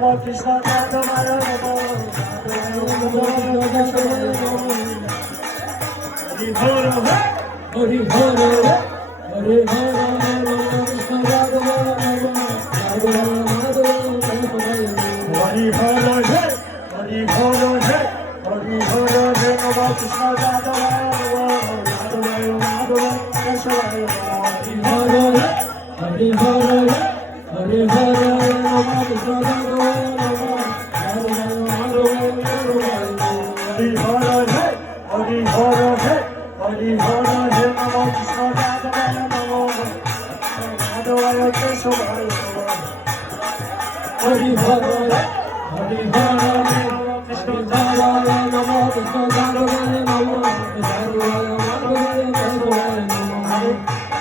নম কৃষ্ণ যাদবায় নম হরি হর হরি হর হরি হর কৃষ্ণ যাদবায় নম হরি হর হরি হর হরি হর নম কৃষ্ণ যাদবায় হরি হর হরি হর নম কৃষ্ণ যাদবায় হরি হর হরি হর হরি হর নম কৃষ্ণ যাদবায় যাদবায় কেশবায় হরি হর হরি হর কৃষ্ণ যাদবায় নম কৃষ্ণ যাদবায়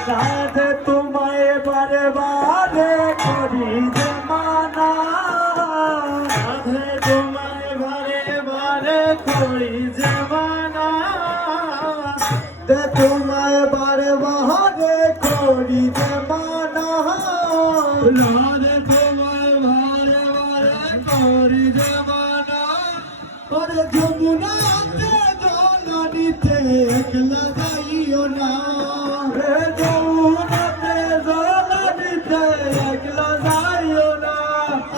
রাধে তোমায় বারে বারে করি যে মানা রাধে তোমায় বারে বারে করি যে মানা তোমায় বারে বারে করি যে মানা রাধে তোমায় বারে বারে করি যে মানা ওরে যমুনাতে জল নিতে একলা যাইও না যমুনাতে জল নিতে একলা যাইও না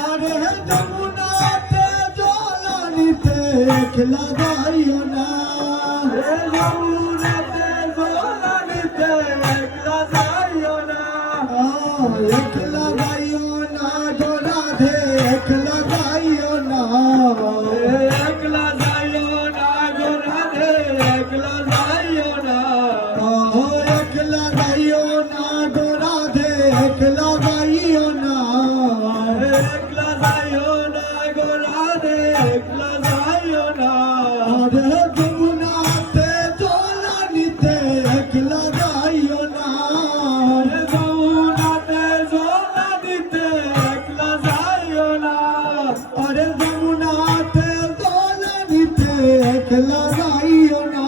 আরে যমুনাতে জল নিতে একলা যাইও না যমুনাতে জল নিতে একলা যাইও না একলা যাইও না গো রাধে একলা যাইও না একলা যাইও না গো রাধে একলা যাইও না একলা যাইও না গো রাধে একলা যাইও না একলা যাইও না গো রাধে একলা যাইও না আরে যমুনাতে জল নিতে একলা যাইও না যমুনাতে জল নিতে একলা যাইও না আরে যমুনাতে জল নিতে একলা যাইও না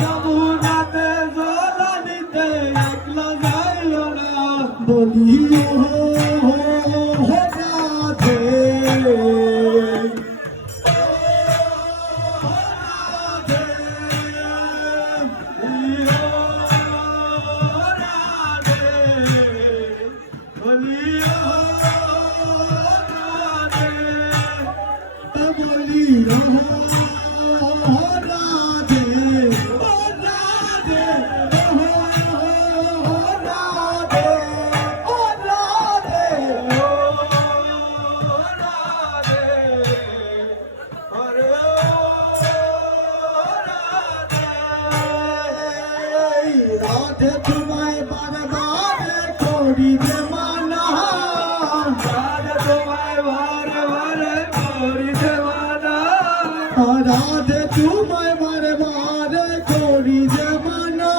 যমুনাতে জল নিতে একলা যাইও না বলিও রাধে রাধে তোমায় বারে বারে করি যে মানা রাধে তোমায় বারে বারে করি যে মানা রাধে তোমায় বারে বারে করি যে মানা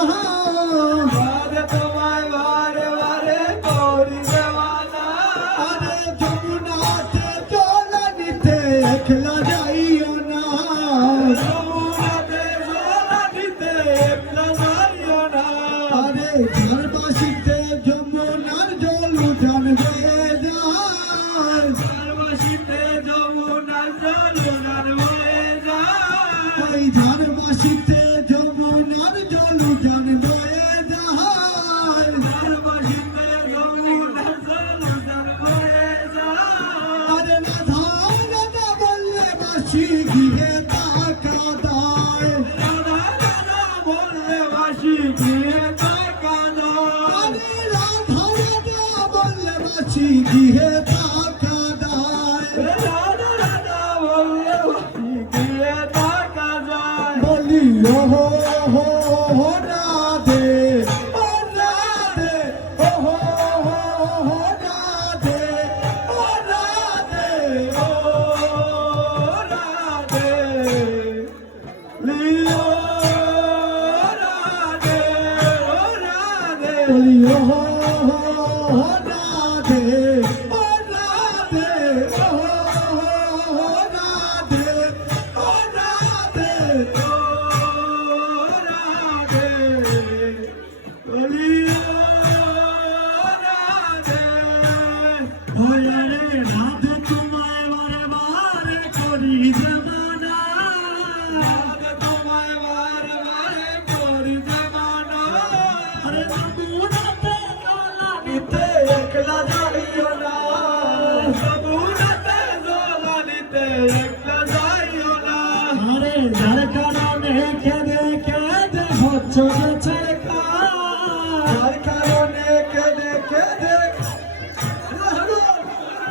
রাধে তোমায় বারে বারে করি যে মানা আরে যমুনাতে জল নিতে একলা যাইও না যমুনাতে জল নিতে একলা যাইও না আরে ঝাড়বাসিতে যমুনার জল উঠান বয়ে যায় ঝাড়বাসিতে যমুনার জল উঠান বয়ে যায় ওই ঝাড়বাসিতে যমুনার জল উঠান বয়ে যায় ঝাড়বাসিতে যমুনার জল উঠান বয়ে যায় আরে রাধা রাধা বললে বাসি গিয়ে তাকা দায় রাধা রাধা বললে বাসি গিয়ে তাকা দায় রাধা রাধা বললে বাসি গিয়ে তাকা দায় রাধা রাধা বললে বাসি গিয়ে তাকা দায় বলি ও রাধে ও রাধে ও রাধে ও রাধে ও রাধে লিও রাধে ও রাধে লিও রাধে ও রাধে ও রাধে ও রাধে ও রাধে লিও রাধে ও রাধে যমুনাতে জলানিতে একলা যাইও না। আরে যার কারণে কেঁদে কেঁদে হচ্ছ যে ছারখার, যার কারণে কেঁদে কেঁদে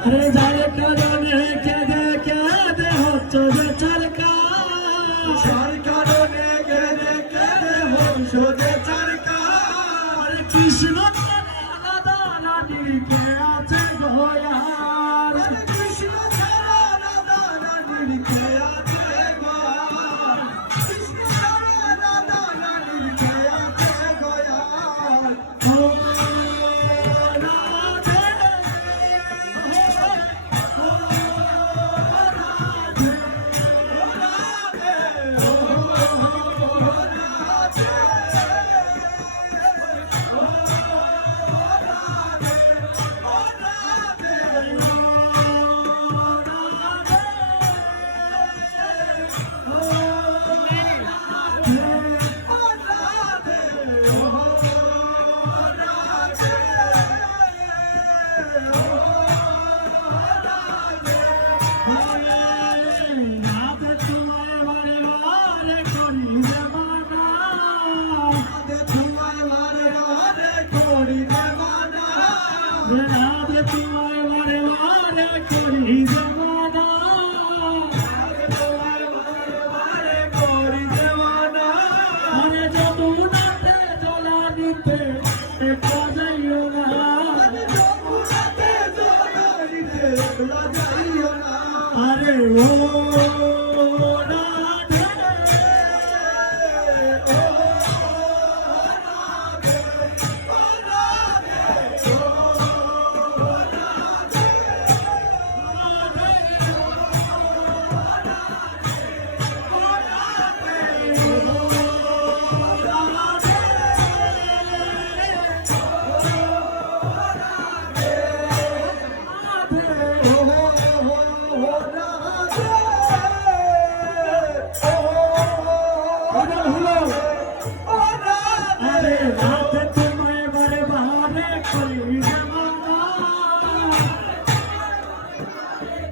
আরে যার কারণে কেঁদে কেঁদে হচ্ছ যে ছারখার, যার কারণে কেঁদে কেঁদে হচ্ছ যে ছারখার। কৃষ্ণ রাধা রানীর কে আছে গোয়ার, কৃষ্ণ ছাড়া রাধা রানীর কে আছে গোয়ার। কৃষ্ণ ছাড়া রাধা রানীর কে আছে গোয়ার। ও রাধে, ও রাধে, রাধে তোমায় বারে বারে করি জমানা, আরে যমুনাতে জলানিতে একলা যাইও না। আরে ও রাধে, আরে রাধে তোমায় বারে বারে করি জমানা,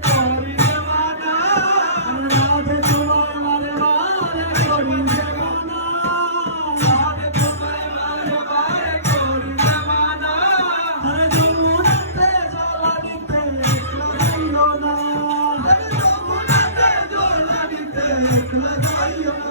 করি জমানা, রাধে তোমায় বারে বারে করি জমানা, রাধে তোমায় বারে বারে করি জমানা। আরে যমুনাতে জলানিতে একলা যাইও না, যমুনাতে জলানিতে একলা যাইও না।